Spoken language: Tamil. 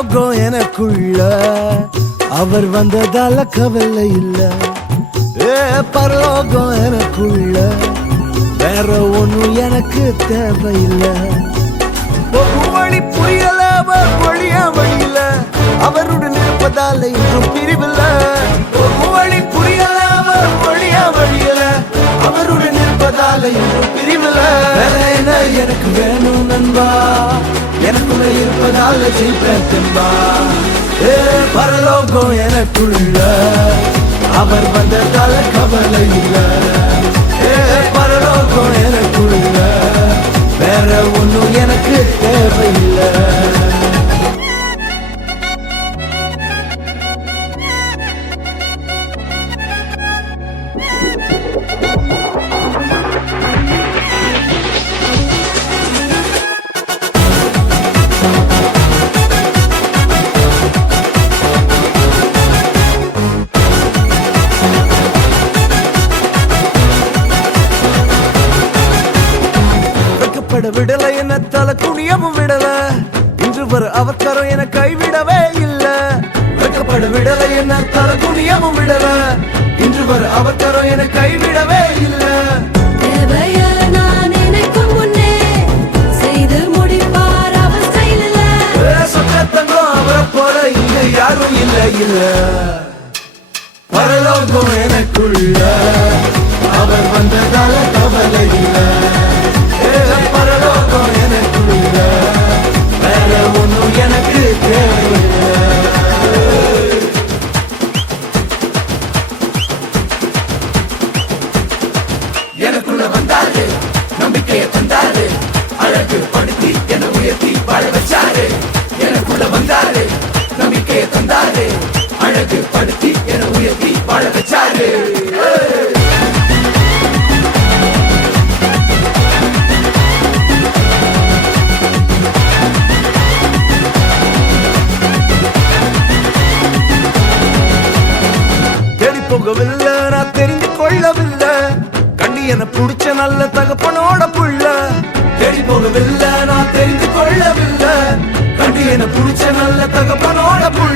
பரலோகம் எனக்குள்ள அவர் வந்ததால கவலை இல்ல. பரலோகம் எனக்குள்ள வேற ஒண்ணும் எனக்கு தேவையில்லை. வழி புரியல வழியா வழியில அவருடன் இருப்பதால இன்றும் பிரிவில்ல. வழி புரியல வழியா வழியில அவருடன் இருப்பதால இன்றும் பிரிவில்ல. வேற என்ன எனக்கு வேணும் நண்பா, எனக்குள்ள இருப்பதால ஜெயிப்பேன் தெம்பா. பரலோகம் எனக்குள்ள அவர் வந்ததால கவலை இல்ல. பரலோகம் எனக்குள்ள வேற ஒண்ணும் எனக்கு தேவையில்லை. விடல என்ன தலை குனியவும் விடல, இன்று வர அவசரம் என கைவிடவே இல்ல. வெட்கப்பட விடல என்ன தலை குனியவும் விடல, இன்று வர அவசரம் என கைவிடவே இல்ல. சொத்தங்கம் அவரை போல இங்க யாரும் இல்ல இல்ல. பரலோகம் எனக்குள்ள அவர் வந்ததால கவலை இல்ல. பரலோகம் எனக்குள்ள வேற ஒண்ணும் எனக்கு தேவையில்லை. எனக்குள்ள வந்தாரு, நம்பிக்கையை தந்தாரு, அழகு படுத்தி என உயர்த்தி வாழ வச்சாரு. எனக்குள்ள வந்தாரு, நம்பிக்கையை தந்தாரு, அழகு படுத்தி என உயர்த்தி வாழ வச்சாரு. போகவில்லை நான் தெரிந்து கொள்ளவில்லை, கண்டி என புடிச்ச நல்ல தகப்பனோட புள்ள. தேடி போகவில்லை நான் தெரிந்து கொள்ளவில்லை, கண்டி என புடிச்ச நல்ல தகப்பனோட புள்ள.